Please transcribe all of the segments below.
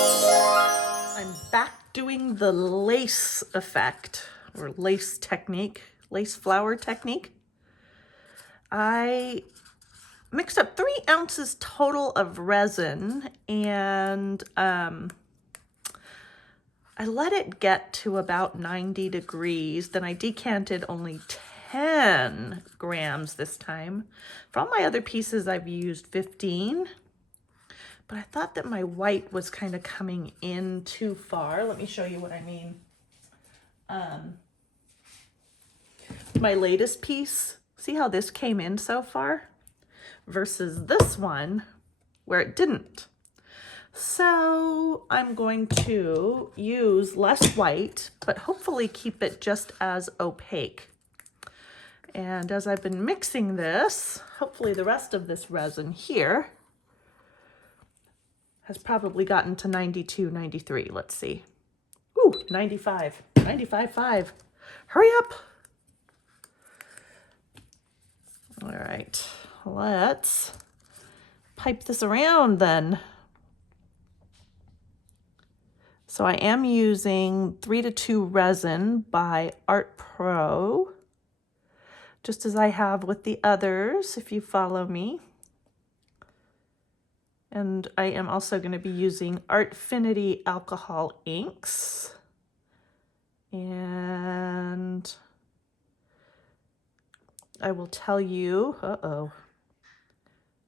I'm back doing the lace effect, or lace technique, lace flower technique. I mixed up 3 ounces total of resin, and I let it get to about 90 degrees. Then I decanted only 10 grams this time. For all my other pieces, I've used 15. But I thought that my white was kind of coming in too far. Let me show you what I mean. My latest piece, see how this came in so far? Versus this one, where it didn't. So I'm going to use less white, but hopefully keep it just as opaque. And as I've been mixing this, hopefully the rest of this resin here has probably gotten to 92, 93. Let's see. Ooh, 95, 95.5. Hurry up. All right, let's pipe this around then. So I am using 3:2 resin by Art Pro, just as I have with the others, if you follow me. And I am also going to be using Artfinity alcohol inks. And I will tell you, am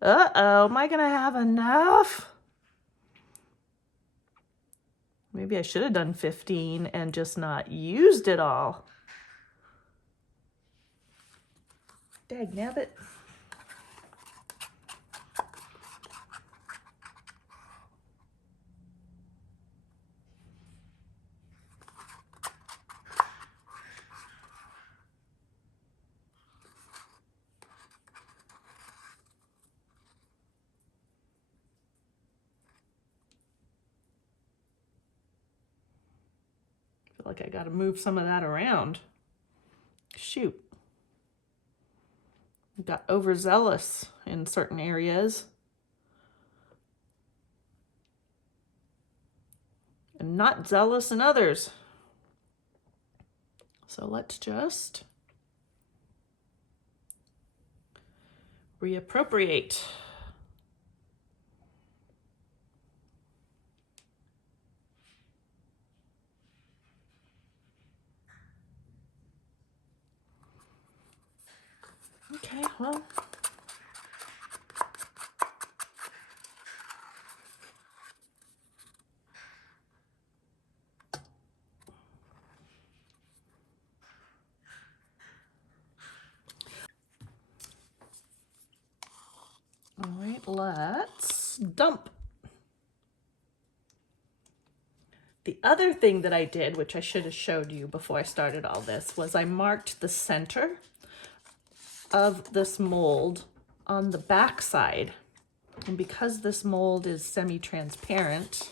I going to have enough? Maybe I should have done 15 and just not used it all. Dagnabbit. I feel like I got to move some of that around. Shoot. Got overzealous in certain areas. And not zealous in others. So let's just reappropriate. Okay, well. All right, let's dump. The other thing that I did, which I should have showed you before I started all this, was I marked the center of this mold on the back side. And because this mold is semi-transparent,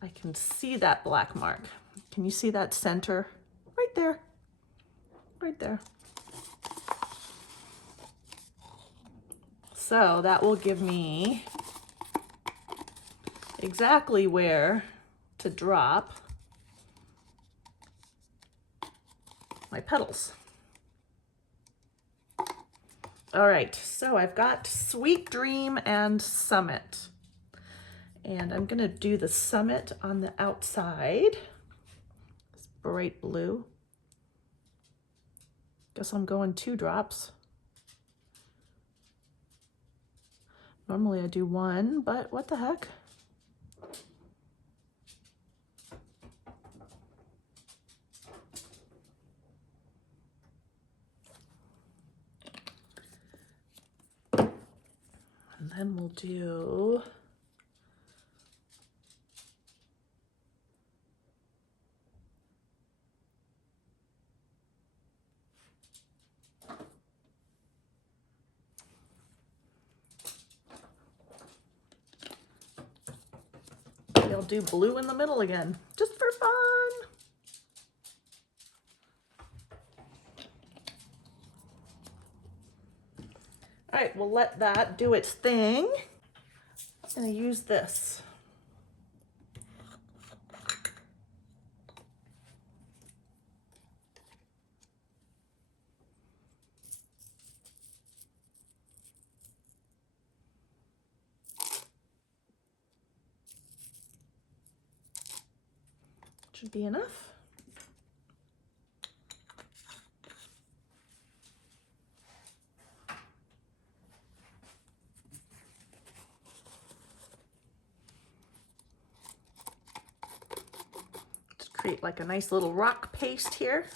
I can see that black mark. Can you see that center? Right there. Right there. So that will give me exactly where to drop my petals. All right, so I've got Sweet Dream and Summit. And I'm gonna do the Summit on the outside. It's bright blue. Guess I'm going 2 drops. Normally I do 1, but what the heck? And then we'll do I'll do blue in the middle again, just for fun. All right, we'll let that do its thing. I'm gonna use this Should be enough. Just create like a nice little rock paste here.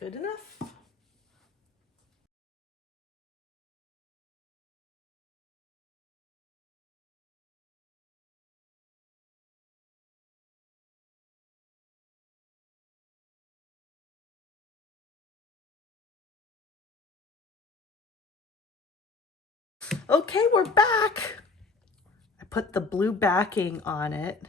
Good enough. Okay, we're back. I put the blue backing on it.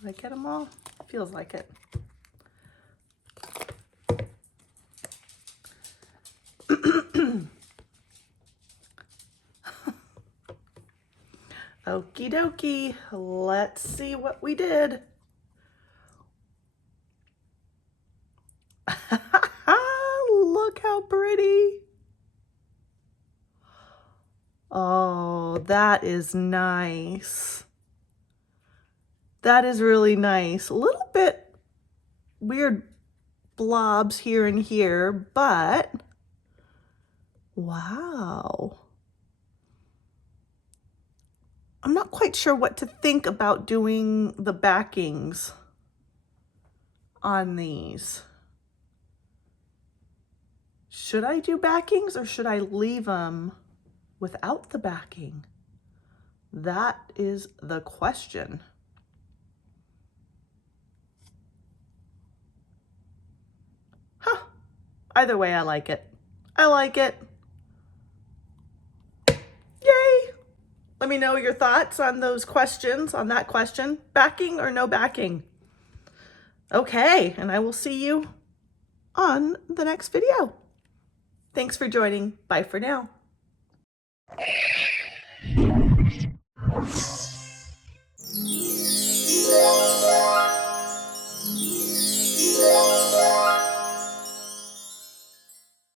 Did I get them all? Feels like it. Okie dokie, let's see what we did. Look how pretty. Oh, that is nice. That is really nice. A little bit weird blobs here and here, but wow. I'm not quite sure what to think about doing the backings on these. Should I do backings or should I leave them without the backing? That is the question. Huh. Either way, I like it. I like it. Yay! Let me know your thoughts on those questions, on that question. Backing or no backing? Okay, and I will see you on the next video. Thanks for joining. Bye for now.